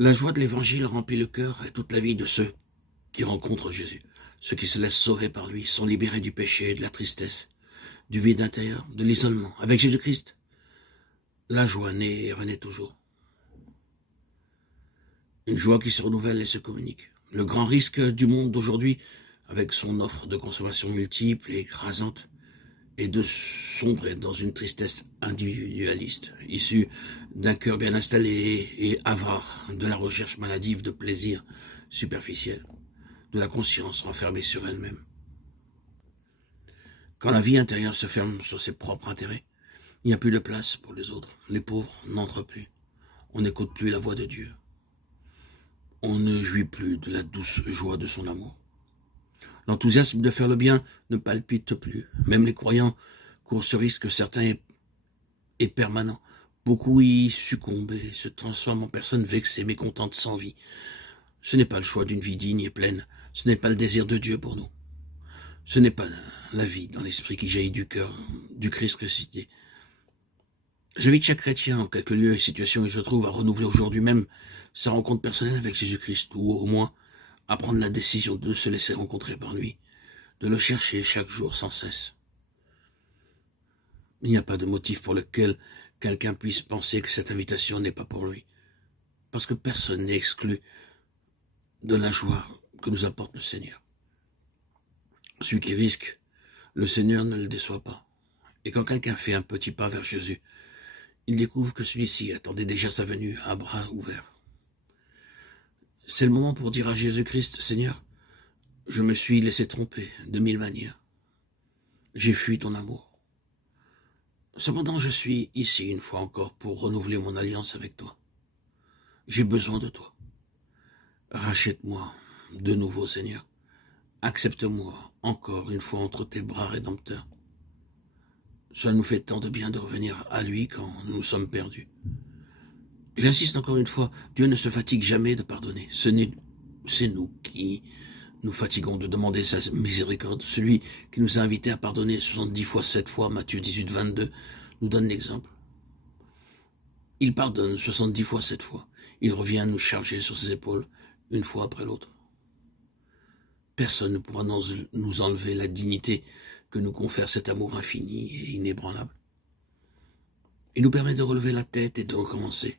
La joie de l'évangile remplit le cœur et toute la vie de ceux qui rencontrent Jésus. Ceux qui se laissent sauver par lui sont libérés du péché, de la tristesse, du vide intérieur, de l'isolement. Avec Jésus-Christ, la joie naît et renaît toujours. Une joie qui se renouvelle et se communique. Le grand risque du monde d'aujourd'hui, avec son offre de consommation multiple et écrasante, est de sombrer dans une tristesse individualiste, issue d'un cœur bien installé et avare, de la recherche maladive de plaisir superficiel, de la conscience renfermée sur elle-même. Quand la vie intérieure se ferme sur ses propres intérêts, il n'y a plus de place pour les autres. Les pauvres n'entrent plus. On n'écoute plus la voix de Dieu. On ne jouit plus de la douce joie de son amour. L'enthousiasme de faire le bien ne palpite plus. Même les croyants courent ce risque, certains est permanent. Beaucoup y succombent et se transforment en personnes vexées, mécontentes, sans vie. Ce n'est pas le choix d'une vie digne et pleine. Ce n'est pas le désir de Dieu pour nous. Ce n'est pas la vie dans l'esprit qui jaillit du cœur du Christ ressuscité. J'invite chaque chrétien, en quelque lieu et situation il se trouve, à renouveler aujourd'hui même sa rencontre personnelle avec Jésus-Christ, ou au moins à prendre la décision de se laisser rencontrer par lui, de le chercher chaque jour sans cesse. Il n'y a pas de motif pour lequel quelqu'un puisse penser que cette invitation n'est pas pour lui, parce que personne n'est exclu de la joie que nous apporte le Seigneur. Celui qui risque, le Seigneur ne le déçoit pas. Et quand quelqu'un fait un petit pas vers Jésus, il découvre que celui-ci attendait déjà sa venue à bras ouverts. C'est le moment pour dire à Jésus-Christ, Seigneur, je me suis laissé tromper de 1000 manières. J'ai fui ton amour. Cependant, je suis ici une fois encore pour renouveler mon alliance avec toi. J'ai besoin de toi. Rachète-moi de nouveau, Seigneur. Accepte-moi encore une fois entre tes bras rédempteurs. Cela nous fait tant de bien de revenir à lui quand nous nous sommes perdus. J'insiste encore une fois, Dieu ne se fatigue jamais de pardonner. C'est nous qui nous fatiguons de demander sa miséricorde. Celui qui nous a invités à pardonner 70 fois, 7 fois, Matthieu 18, 22, nous donne l'exemple. Il pardonne 70 fois, 7 fois. Il revient nous charger sur ses épaules, une fois après l'autre. Personne ne pourra nous enlever la dignité que nous confère cet amour infini et inébranlable. Il nous permet de relever la tête et de recommencer,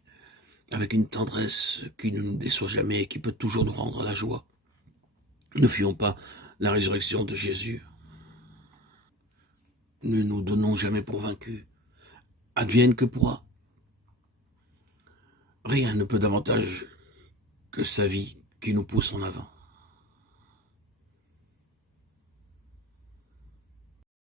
avec une tendresse qui ne nous déçoit jamais et qui peut toujours nous rendre la joie. Ne fuyons pas la résurrection de Jésus. Ne nous donnons jamais pour vaincus. Advienne que pourra. Rien ne peut davantage que sa vie qui nous pousse en avant.